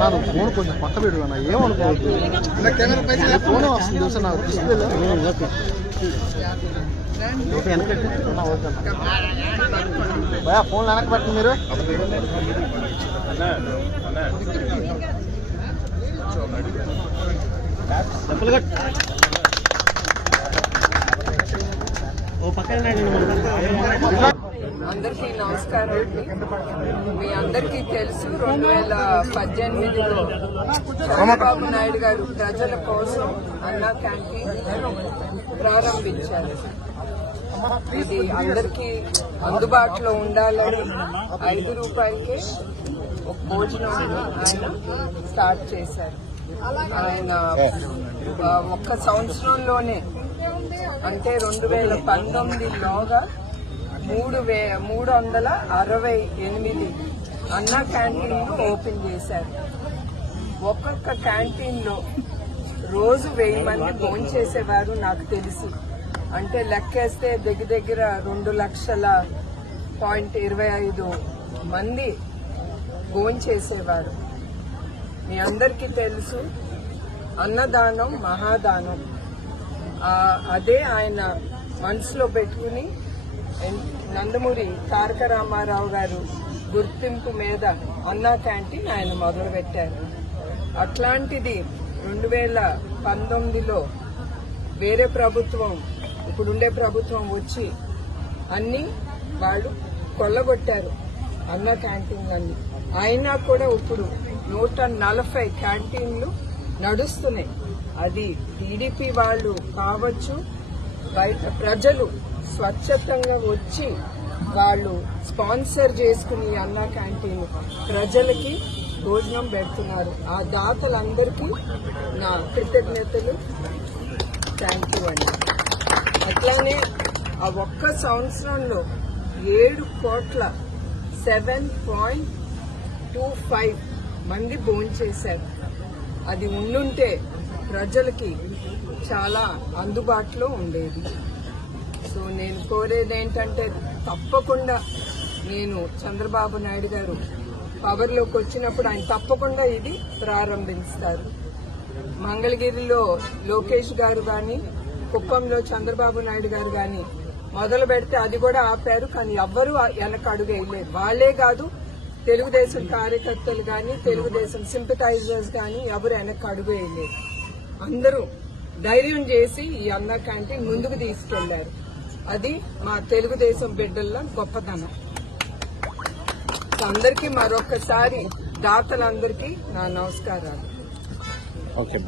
ನಾನು ಫೋನ್ కొంచెం పక్క పెడు అన్న ఏమనుకోవద్దు ఫోన్ వస్తుంది చూసా నాకు డిస్ప్లేలో భయా ఫోన్ వెనక్కి పెట్టండి మీరు అందరికీ నమస్కారం అండి. మీ అందరికీ తెలుసు 2018లో చంద్రబాబు నాయుడు గారు ప్రజల కోసం అన్నా క్యాంటీన్ ప్రారంభించారు. ఇది అందరికీ అందుబాటులో ఉండాలని 5 రూపాయలకే ఒక భోజనం ఆయన స్టార్ట్ చేశారు. ఆయన ఒక్క సంవత్సరంలోనే అంటే 2019లోగా 368 అన్నా క్యాంటీన్లు ఓపెన్ చేశారు. ఒక్కొక్క క్యాంటీన్లో రోజు 1000 మంది భోంచేసేవారు నాకు తెలుసు. అంటే లెక్కేస్తే దగ్గర 2,25,000 మంది భోంచేసేవారు. మీ అందరికీ తెలుసు అన్నదానం మహాదానం. అదే ఆయన మనసులో పెట్టుకుని నందమూరి తారక రామారావు గారు గుర్తింపు మీద అన్నా క్యాంటీన్ ఆయన మొదలుపెట్టారు. అట్లాంటిది 2019లో వేరే ప్రభుత్వం ఇప్పుడుండే ప్రభుత్వం వచ్చి అన్ని వాళ్ళు కొల్లగొట్టారు అన్నా క్యాంటీన్ అన్ని. అయినా కూడా ఇప్పుడు 140 క్యాంటీన్లు నడుస్తున్నాయి. అది టీడీపీ వాళ్ళు కావచ్చు, బయట ప్రజలు స్వచ్ఛతంగా వచ్చి వాళ్ళు స్పాన్సర్ చేసుకుని అన్నా క్యాంటీన్ ప్రజలకి భోజనం పెడుతున్నారు. ఆ దాతలందరికీ నా కృతజ్ఞతలు, థ్యాంక్ యూ అండి. అట్లానే ఆ ఒక్క సంవత్సరంలో 7,7.25 మంది భోంచేశారు. అది ఉండుంటే ప్రజలకి చాలా అందుబాటులో ఉండేది. సో నేను కోరేది ఏంటంటే తప్పకుండా నేను చంద్రబాబు నాయుడు గారు పవర్లోకి వచ్చినప్పుడు ఆయన తప్పకుండా ఇది ప్రారంభిస్తారు. మంగళగిరిలో లోకేష్ గారు కానీ, కుప్పంలో చంద్రబాబు నాయుడు గారు కానీ మొదలు పెడితే అది కూడా ఆపారు. కానీ ఎవ్వరూ వెనక అడుగు వేయలేదు. వాళ్లే కాదు, తెలుగుదేశం కార్యకర్తలు కానీ, తెలుగుదేశం సింపథైజర్స్ కానీ ఎవరు వెనక అడుగు వేయలేదు. అందరూ ధైర్యం చేసి ఈ అన్నా క్యాంటీన్ ముందుకు తీసుకెళ్లారు. అది మా తెలుగుదేశం బిడ్డల్లో గొప్పతనం. అందరికీ మరొకసారి దాతలందరికీ నా నమస్కారాలు. ఓకే.